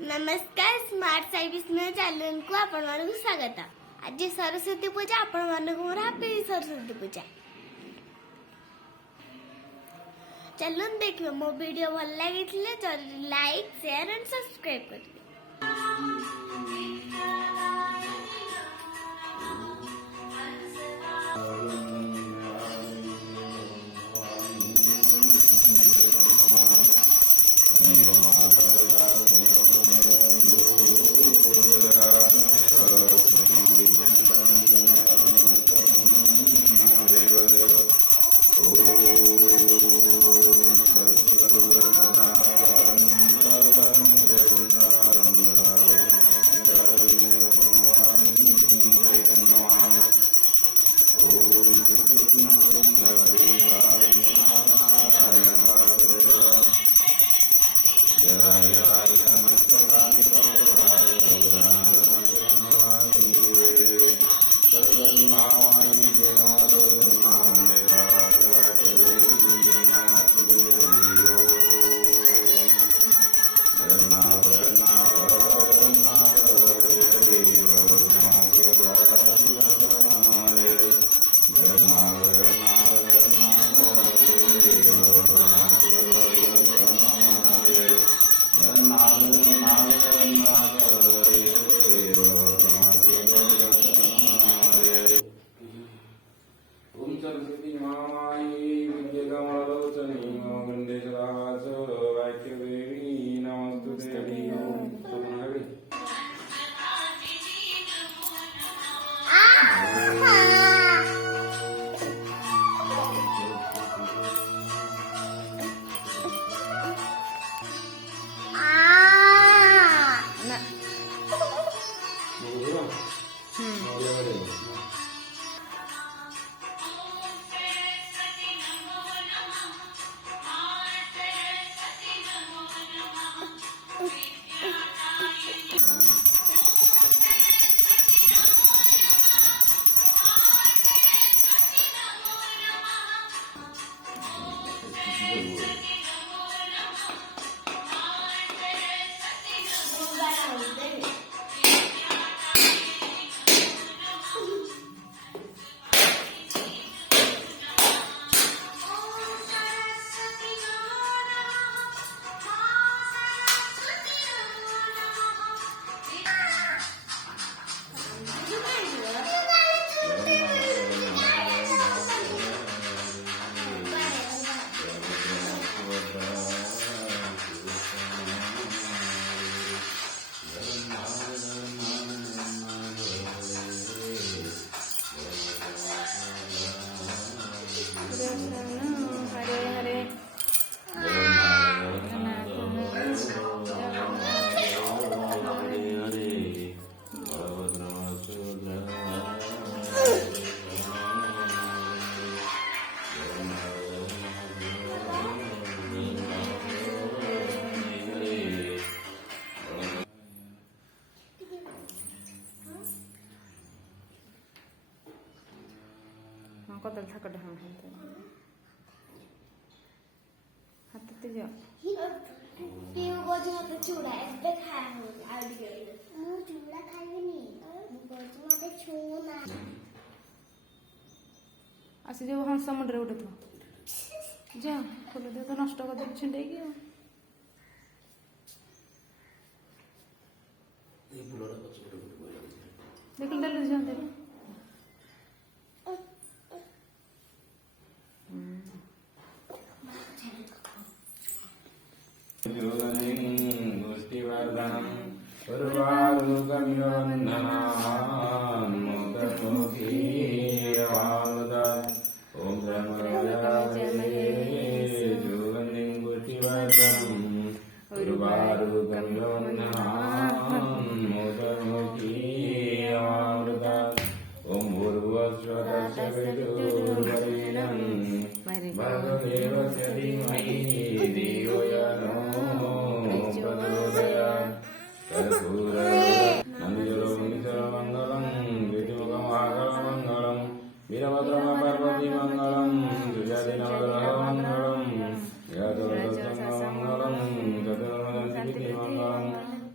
नमस्कार smart service channel को आपण मानक स्वागत। आज सरस्वती पूजा आपण मानक मोर हैप्पी सरस्वती पूजा। चलो देखिए मो वीडियो भल लगी लाइक शेयर एंड सब्सक्राइब करिए। कदल थाकट हाँ हाथ ते जा पीऊ बोझ मत चूड़ा पे खाया हो आदि गई मु चूड़ा खाइबे नी मु बोझ मत छूना आसी जो हंस मुंडरे उठे तो जा खोल दे तो नष्ट कर दे छिंडे की देख ले जा दे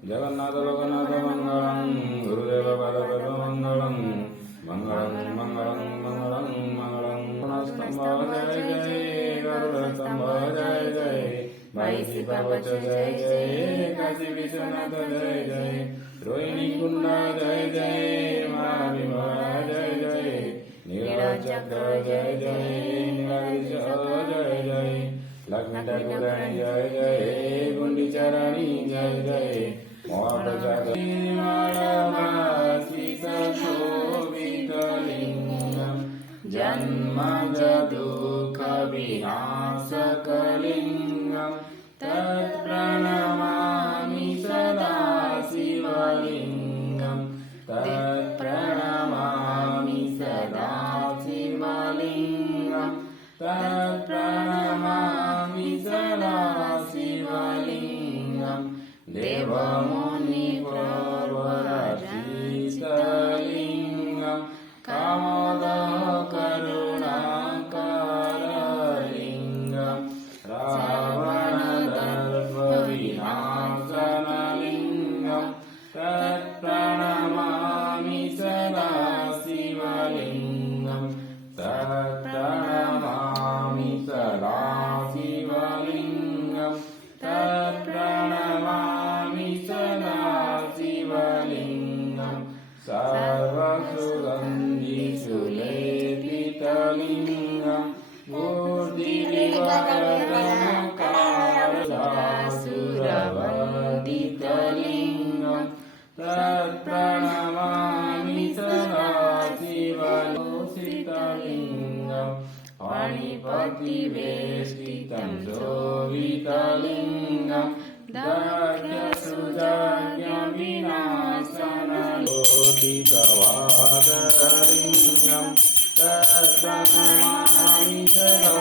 जगन्नाथ लोकनाथ मंगलम गुरुदेव पादपद्म मंगलम मंगलम मंगलम मंगलम मंगलम स्तंभ जय जय गरुड़ स्तंभ जय जय भाई शिववच जय जय काशी विश्वनाथ जय जय रोहिणी कुंड जय जय महाविमला जय जय नीलचक्र जय जय नीलाद्रिश जय जय लक्ष्मी ठाकुराणी जय जय गुंडीचराणी जय जय मोहप्रसादशोभितलिङ्गं जन्मज दुःखविनाशकलिङ्गं तत्प्रणमामि सदा शिवलिङ्गं तत्प्रणमामि सदा शिवलिङ्गं तत्प्रणमामि सदा शिवलिङ्गं देवमुनिपर्वतलिङ्गं कामोदकरुणाकरलिङ्गं रावणदर्पविनाशनलिङ्गं तत्प्रणमामि सदा शिवलिङ्गं तत्प्रणमामि सदा शिवलिङ्गं तत्प्रणमामि सदा शिवलिङ्गं सर्वसुगन्धिसुलेपितलिङ्गं मूर्तिनिवारणकालसुरवन्दितलिङ्गं तत्प्रणमामि सदा शिवलोसितलिङ्गं पाणिपतिवेष्टितं शोभितलिङ्गं दाह्यसुजाज्ञविनाशनलोटितवादलिङ्गं तत्प्रणमामि सदा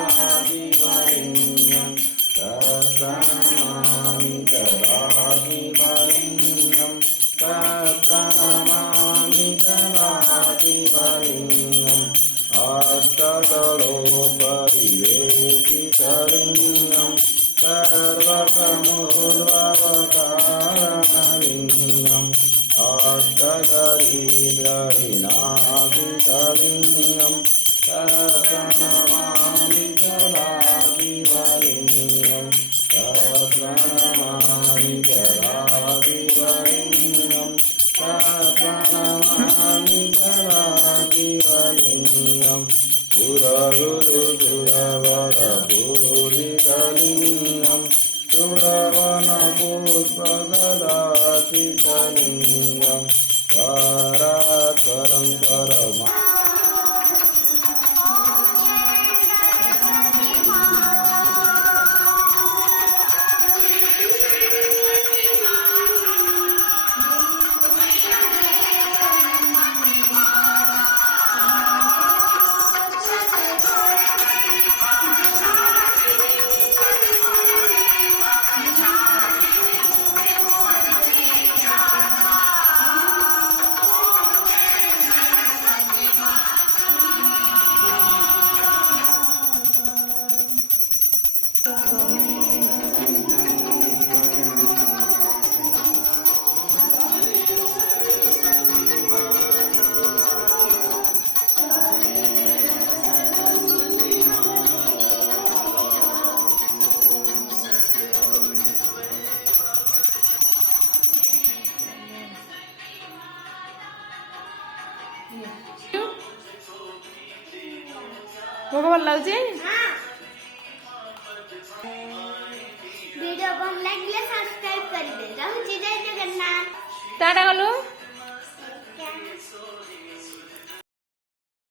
शिवलिङ्गं तत्प्रणमामि सदा शिवलिङ्गं तत्प्रणमामि सदा शिवलिङ्गम् अष्टदलोपरिवेशितलिङ्गं सर्वसमुद्भवकारणलिङ्गम् अष्टदरिद्रविनाशितलिङ्गं तत्प्रणमामि सदा शिवलिङ्गं तत्प्रणमामि सदा शिवलिङ्गं तत्प्रणमामि सदा शिवलिङ्गं सुरगुरुसुरवरपूरितलिङ्गं सुरवनपुष्पगदाचितलिङ्गं परात्परं परमा ଭୋଗ ଭଲ ଲାଗୁଛି? ଭିଡିଓ ଭଲ ଲାଗିଲେ ସବସ୍କ୍ରାଇବ କରିବେ। ରହୁଛି, ଜୟ ଜଗନ୍ନାଥ। ଟାଟା ଗଲୁ।